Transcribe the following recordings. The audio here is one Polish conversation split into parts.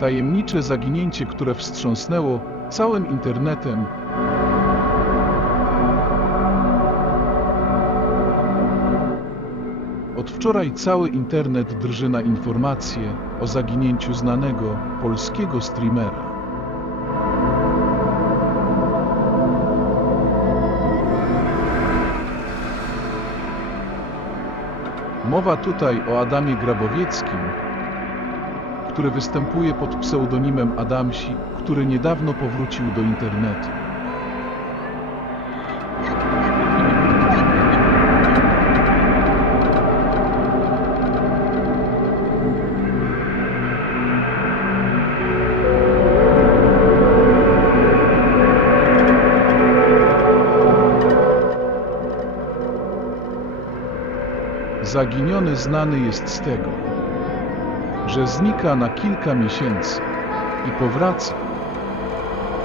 Tajemnicze zaginięcie, które wstrząsnęło całym internetem. Od wczoraj cały internet drży na informacje o zaginięciu znanego polskiego streamera. Mowa tutaj o Adamie Grabowieckim, który występuje pod pseudonimem Adamsi, który niedawno powrócił do internetu. Zaginiony znany jest z tego, że znika na kilka miesięcy i powraca.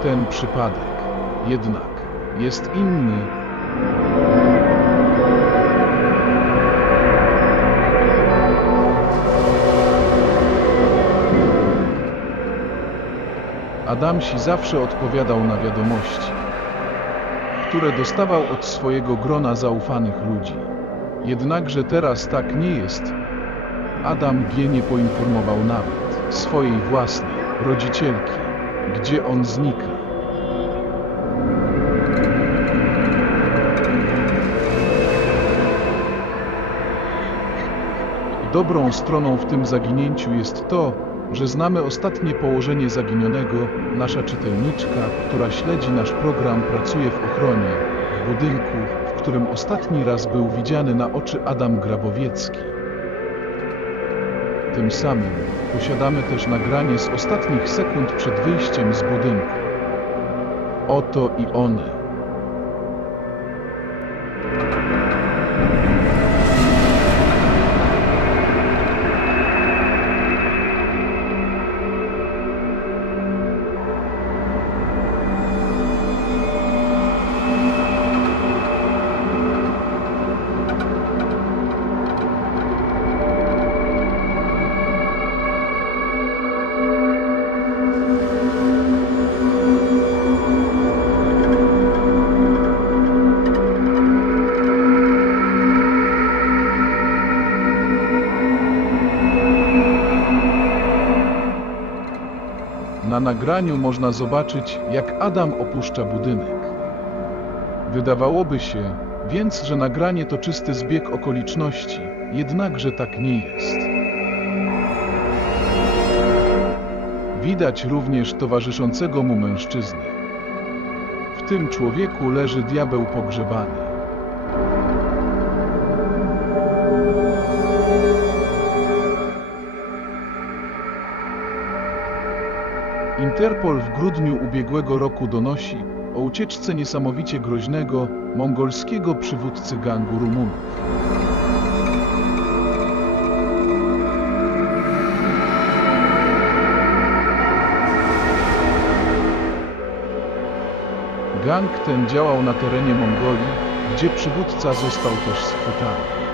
Ten przypadek jednak jest inny. Adamsi zawsze odpowiadał na wiadomości, które dostawał od swojego grona zaufanych ludzi. Jednakże teraz tak nie jest. Adam G. nie poinformował nawet swojej własnej rodzicielki, gdzie on znika. Dobrą stroną w tym zaginięciu jest to, że znamy ostatnie położenie zaginionego. Nasza czytelniczka, która śledzi nasz program, pracuje w ochronie w budynku, w którym ostatni raz był widziany na oczy Adam Grabowiecki. Tym samym posiadamy też nagranie z ostatnich sekund przed wyjściem z budynku. Oto i one. Na nagraniu można zobaczyć, jak Adam opuszcza budynek. Wydawałoby się więc, że nagranie to czysty zbieg okoliczności, jednakże tak nie jest. Widać również towarzyszącego mu mężczyznę. W tym człowieku leży diabeł pogrzebany. Interpol w grudniu ubiegłego roku donosi o ucieczce niesamowicie groźnego mongolskiego przywódcy gangu Rumunów. Gang ten działał na terenie Mongolii, gdzie przywódca został też schwytany.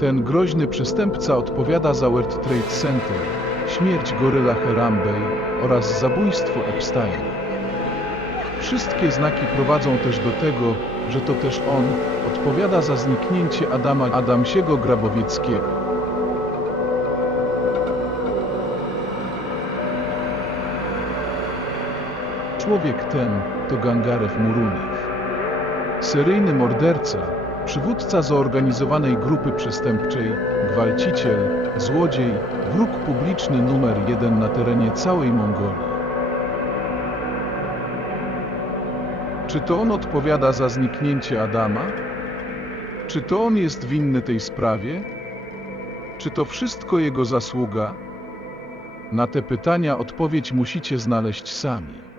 Groźny przestępca odpowiada za World Trade Center, śmierć goryla Herambey oraz zabójstwo Epsteina. Wszystkie znaki prowadzą też do tego, że to też on odpowiada za zniknięcie Adama Adamsiego Grabowieckiego. Człowiek ten to Gangarew Murunew. Seryjny morderca, przywódca zorganizowanej grupy przestępczej, gwałciciel, złodziej, wróg publiczny numer jeden na terenie całej Mongolii. Czy to on odpowiada za zniknięcie Adama? Czy to on jest winny tej sprawie? Czy to wszystko jego zasługa? Na te pytania odpowiedź musicie znaleźć sami.